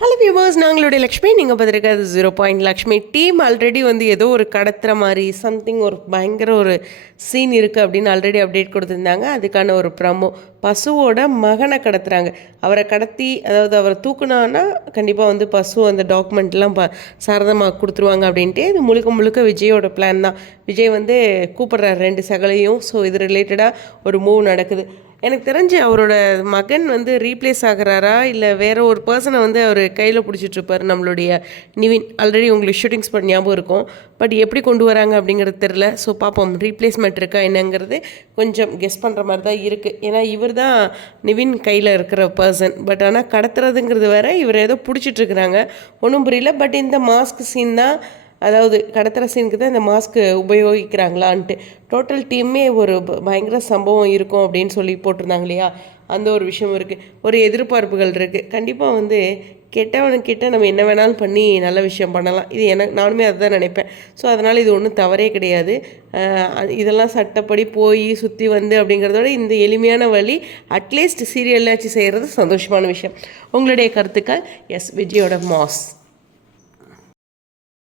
Hello viewers நாங்களுடைய லக்ஷ்மி நீங்கள் பார்த்துருக்காது zero point Lakshmi team already வந்து ஏதோ ஒரு கடத்துகிற மாதிரி சம்திங் ஒரு பயங்கர ஒரு சீன் இருக்குது அப்படின்னு ஆல்ரெடி அப்டேட் கொடுத்துருந்தாங்க. அதுக்கான ஒரு ப்ரமோ பசுவோட மகனை கடத்துறாங்க. அவரை கடத்தி அதாவது அவரை தூக்குனான்னா கண்டிப்பாக வந்து பசு அந்த டாக்குமெண்ட்லாம் ப சாரதமாக கொடுத்துருவாங்க அப்படின்ட்டு. இது முழுக்க முழுக்க விஜயோட பிளான் தான். விஜய் வந்து கூப்பிட்றாரு ரெண்டு சகலையும். ஸோ இது ரிலேட்டடாக ஒரு மூவ் நடக்குது. எனக்கு தெரிஞ்சு அவரோட மகன் வந்து ரீப்ளேஸ் ஆகுறாரா? இல்லை வேற ஒரு பர்சனை வந்து அவர் கையில் பிடிச்சிட்ருப்பார் நம்மளுடைய நிவின். ஆல்ரெடி உங்களுக்கு ஷூட்டிங்ஸ் பண்ண ஞாபகம் இருக்கும். பட் எப்படி கொண்டு வராங்க அப்படிங்கிறது தெரில ஸோ பார்ப்போம் ரீப்ளேஸ்மெண்ட் இருக்கா என்னங்கிறது கொஞ்சம் கெஸ் பண்ணுற மாதிரி தான் இருக்குது ஏன்னா இவர் தான் நிவின் கையில் இருக்கிற பர்சன் பட் ஆனால் கடத்துறதுங்கிறது வேற. இவர் ஏதோ பிடிச்சிட்ருக்குறாங்க ஒன்றும் புரியல. பட் இந்த மாஸ்க் சீன் தான் அதாவது கடத்துகிற சீனுக்கு தான் இந்த மாஸ்க்கு உபயோகிக்கிறாங்களான்ட்டு. டோட்டல் டீமே ஒரு பயங்கர சம்பவம் இருக்கும் அப்படின்னு சொல்லி போட்டிருந்தாங்க இல்லையா? அந்த ஒரு விஷயம் இருக்குது ஒரு எதிர்பார்ப்புகள் இருக்குது கண்டிப்பாக வந்து கெட்டவனுக்கிட்ட நம்ம என்ன வேணாலும் பண்ணி நல்ல விஷயம் பண்ணலாம். இது எனக்கு நானுமே அதுதான் நினைப்பேன். ஸோ அதனால் இது ஒன்றும் தவறே கிடையாது. அது- இதெல்லாம் சட்டப்படி போய் சுற்றி வந்து அப்படிங்கிறதோட இந்த எளிமையான வழி அட்லீஸ்ட் சீரியல்லாச்சும் செய்கிறது சந்தோஷமான விஷயம். உங்களுடைய கருத்துக்கள்? எஸ் விஜயோட மாஸ்